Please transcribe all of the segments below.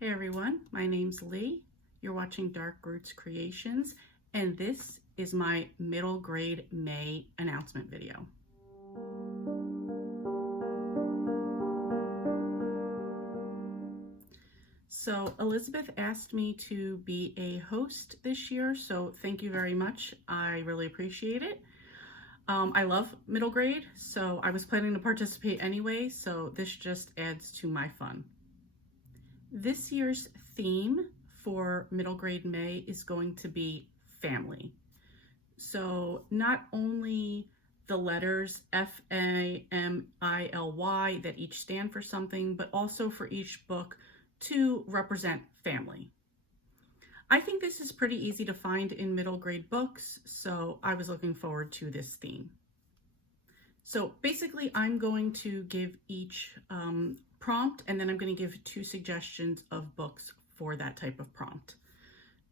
Hey everyone, my name's Lee. You're watching Dark Roots Creations, and this is my middle grade May announcement video. So Elizabeth asked me to be a host this year, so thank you very much. I really appreciate it. I love middle grade, so I was planning to participate anyway, so this just adds to my fun. This year's theme for middle grade May is going to be family. So not only the letters F-A-M-I-L-Y that each stand for something, but also for each book to represent family. I think this is pretty easy to find in middle grade books, so I was looking forward to this theme. So basically, I'm going to give each prompt, and then I'm going to give 2 suggestions of books for that type of prompt.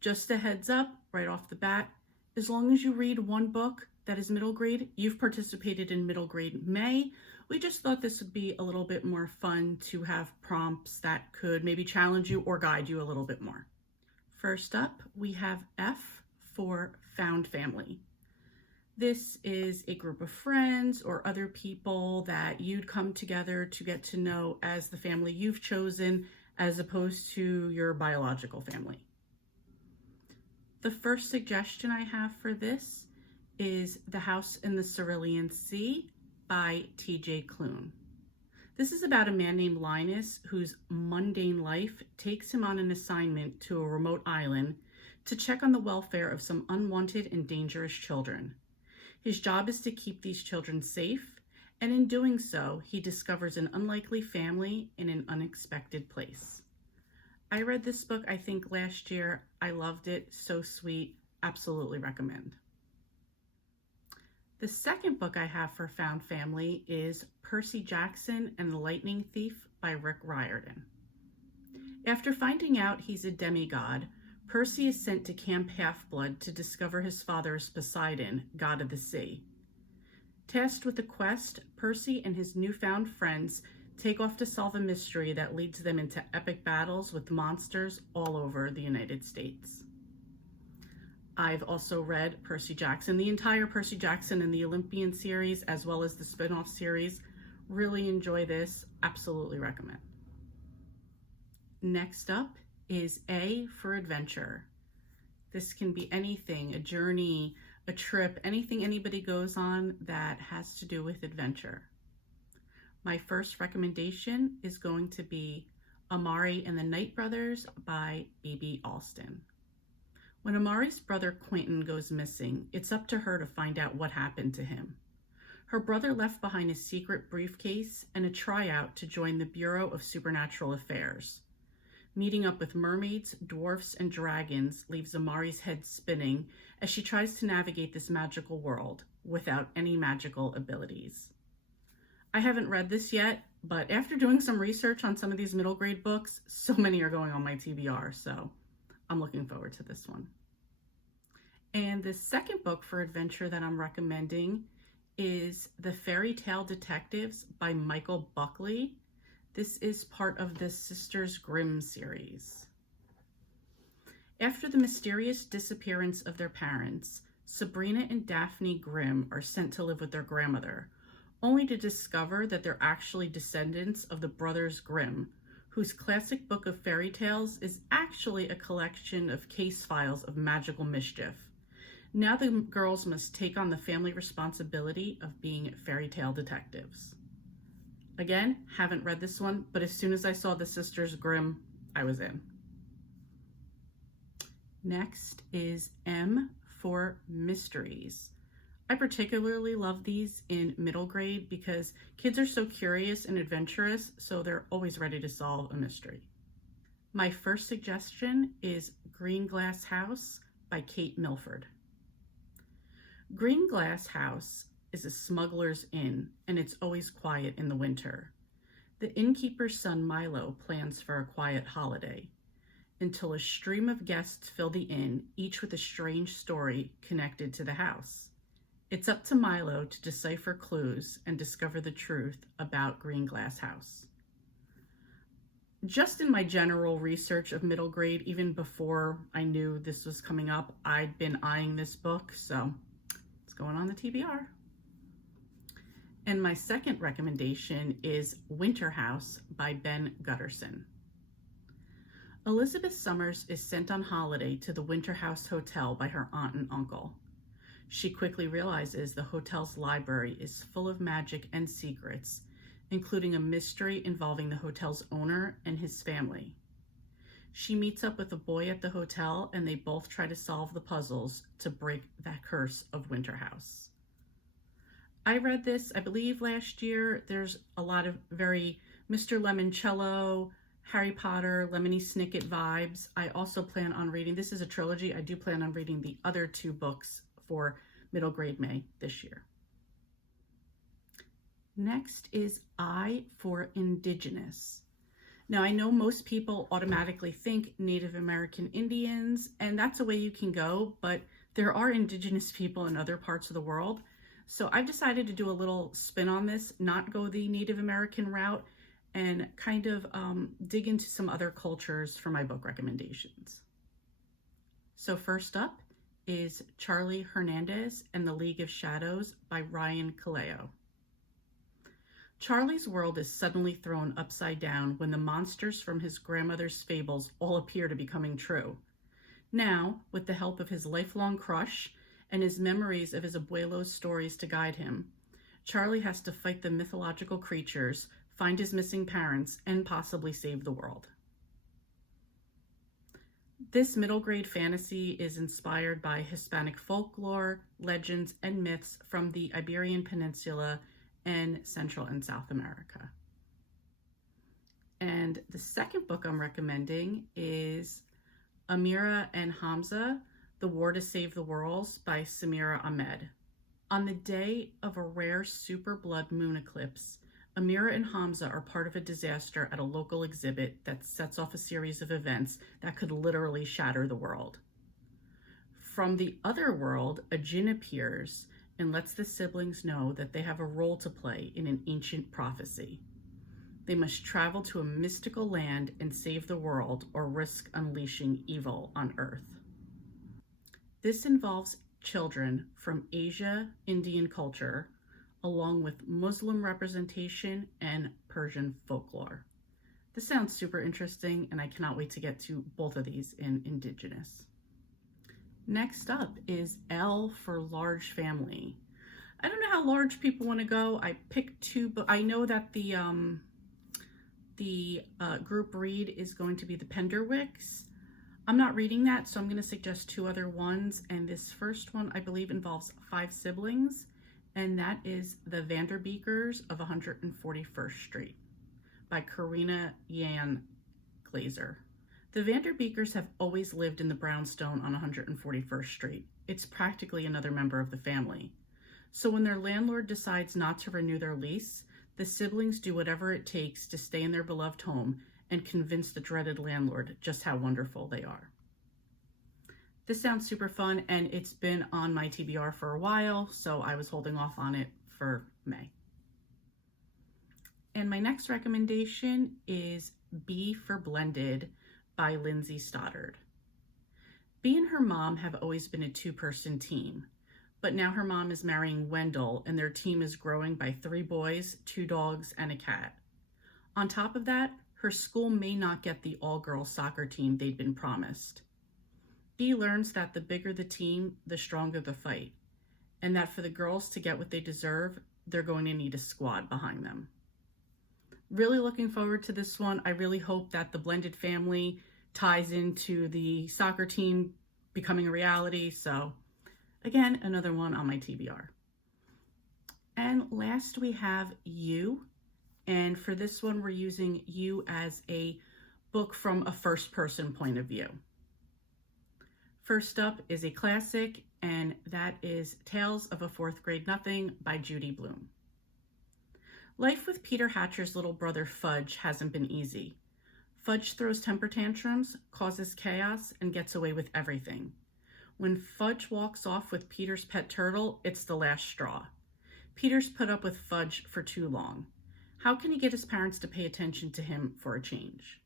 Just a heads up right off the bat, as long as you read 1 book that is middle grade, you've participated in middle grade May. We just thought this would be a little bit more fun to have prompts that could maybe challenge you or guide you a little bit more. First up, we have F for found family. This is a group of friends or other people that you'd come together to get to know as the family you've chosen, as opposed to your biological family. The first suggestion I have for this is The House in the Cerulean Sea by T.J. Klune. This is about a man named Linus whose mundane life takes him on an assignment to a remote island to check on the welfare of some unwanted and dangerous children. His job is to keep these children safe, and in doing so, he discovers an unlikely family in an unexpected place. I read this book, I think, last year. I loved it. So sweet. Absolutely recommend. The second book I have for found family is Percy Jackson and the Lightning Thief by Rick Riordan. After finding out he's a demigod, Percy is sent to Camp Half-Blood to discover his father is Poseidon, god of the sea. Tasked with the quest, Percy and his newfound friends take off to solve a mystery that leads them into epic battles with monsters all over the United States. I've also read Percy Jackson, the entire Percy Jackson and the Olympian series, as well as the spin-off series. Really enjoy this. Absolutely recommend. Next up is A for Adventure. This can be anything, a journey, a trip, anything anybody goes on that has to do with adventure. My first recommendation is going to be Amari and the Night Brothers by B.B. Alston. When Amari's brother Quentin goes missing, it's up to her to find out what happened to him. Her brother left behind a secret briefcase and a tryout to join the Bureau of Supernatural Affairs. Meeting up with mermaids, dwarfs, and dragons leaves Amari's head spinning as she tries to navigate this magical world without any magical abilities. I haven't read this yet, but after doing some research on some of these middle grade books, so many are going on my TBR, so I'm looking forward to this one. And the second book for adventure that I'm recommending is The Fairy Tale Detectives by Michael Buckley. This is part of the Sisters Grimm series. After the mysterious disappearance of their parents, Sabrina and Daphne Grimm are sent to live with their grandmother, only to discover that they're actually descendants of the brothers Grimm, whose classic book of fairy tales is actually a collection of case files of magical mischief. Now the girls must take on the family responsibility of being fairy tale detectives. Again, haven't read this one, but as soon as I saw the Sisters Grimm, I was in. Next is M for Mysteries. I particularly love these in middle grade because kids are so curious and adventurous, so they're always ready to solve a mystery. My first suggestion is Green Glass House by Kate Milford. Green Glass House is a smuggler's inn, and it's always quiet in the winter. The innkeeper's son Milo plans for a quiet holiday, until a stream of guests fill the inn, each with a strange story connected to the house. It's up to Milo to decipher clues and discover the truth about Green Glass House. just in my general research of middle grade, even before I knew this was coming up, I'd been eyeing this book, so it's going on the TBR. And my second recommendation is Winter House by Ben Gutterson. Elizabeth Summers is sent on holiday to the Winter House Hotel by her aunt and uncle. She quickly realizes the hotel's library is full of magic and secrets, including a mystery involving the hotel's owner and his family. She meets up with a boy at the hotel, and they both try to solve the puzzles to break that curse of Winter House. I read this, I believe, last year. There's a lot of very Mr. Lemoncello, Harry Potter, Lemony Snicket vibes. I also plan on reading, this is a trilogy, I do plan on reading the other two books for middle grade May this year. Next is I for Indigenous. Now, I know most people automatically think Native American Indians, and that's a way you can go, but there are Indigenous people in other parts of the world. So I've decided to do a little spin on this, not go the Native American route, and kind of dig into some other cultures for my book recommendations. So first up is Charlie Hernandez and the League of Shadows by Ryan Kaleo. Charlie's world is suddenly thrown upside down when the monsters from his grandmother's fables all appear to be coming true. Now, with the help of his lifelong crush and his memories of his abuelo's stories to guide him, Charlie has to fight the mythological creatures, find his missing parents, and possibly save the world. This middle grade fantasy is inspired by Hispanic folklore, legends, and myths from the Iberian Peninsula and Central and South America. And the second book I'm recommending is Amira and Hamza, The War to Save the Worlds by Samira Ahmed. On the day of a rare super blood moon eclipse, Amira and Hamza are part of a disaster at a local exhibit that sets off a series of events that could literally shatter the world. From the other world, a jinn appears and lets the siblings know that they have a role to play in an ancient prophecy. They must travel to a mystical land and save the world or risk unleashing evil on Earth. This involves children from Asia, Indian culture, along with Muslim representation and Persian folklore. This sounds super interesting, and I cannot wait to get to both of these in Indigenous. Next up is L for Large Family. I don't know how large people want to go. I picked two, but I know that the group read is going to be the Penderwicks. I'm not reading that, so I'm going to suggest two other ones. And this first one, I believe, involves 5 siblings, and that is The Vanderbeekers of 141st Street by Karina Yan Glazer. The Vanderbeekers have always lived in the brownstone on 141st Street. It's practically another member of the family. So when their landlord decides not to renew their lease, the siblings do whatever it takes to stay in their beloved home and convince the dreaded landlord just how wonderful they are. This sounds super fun, and it's been on my TBR for a while, so I was holding off on it for May. And my next recommendation is B for Blended by Lindsay Stoddard. Bea and her mom have always been a 2-person team, but now her mom is marrying Wendell, and their team is growing by 3 boys, 2 dogs, and a cat. On top of that, her school may not get the all-girls soccer team they'd been promised. Bea learns that the bigger the team, the stronger the fight, and that for the girls to get what they deserve, they're going to need a squad behind them. Really looking forward to this one. I really hope that the blended family ties into the soccer team becoming a reality. So again, another one on my TBR. And last we have You. And for this one, we're using You as a book from a first-person point of view. First up is a classic, and that is Tales of a Fourth Grade Nothing by Judy Blume. Life with Peter Hatcher's little brother Fudge hasn't been easy. Fudge throws temper tantrums, causes chaos, and gets away with everything. When Fudge walks off with Peter's pet turtle, it's the last straw. Peter's put up with Fudge for too long. How can he get his parents to pay attention to him for a change?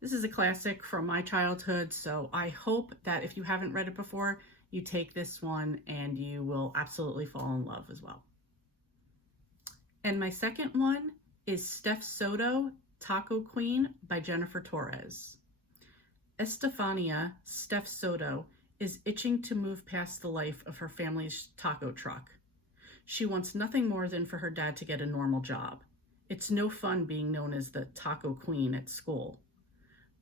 This is a classic from my childhood, so I hope that if you haven't read it before, you take this one and you will absolutely fall in love as well. And my second one is Steph Soto, Taco Queen by Jennifer Torres. Estefania, Steph Soto, is itching to move past the life of her family's taco truck. She wants nothing more than for her dad to get a normal job. It's no fun being known as the Taco Queen at school.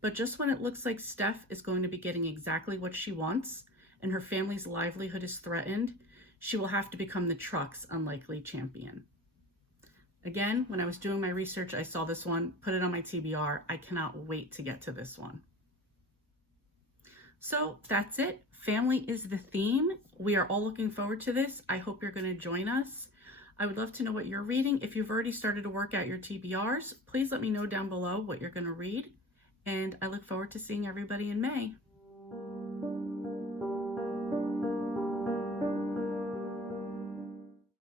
But just when it looks like Steph is going to be getting exactly what she wants and her family's livelihood is threatened, she will have to become the truck's unlikely champion. Again, when I was doing my research, I saw this one, put it on my TBR. I cannot wait to get to this one. So that's it. Family is the theme. We are all looking forward to this. I hope you're going to join us. I would love to know what you're reading. If you've already started to work out your TBRs, please let me know down below what you're going to read. And I look forward to seeing everybody in May.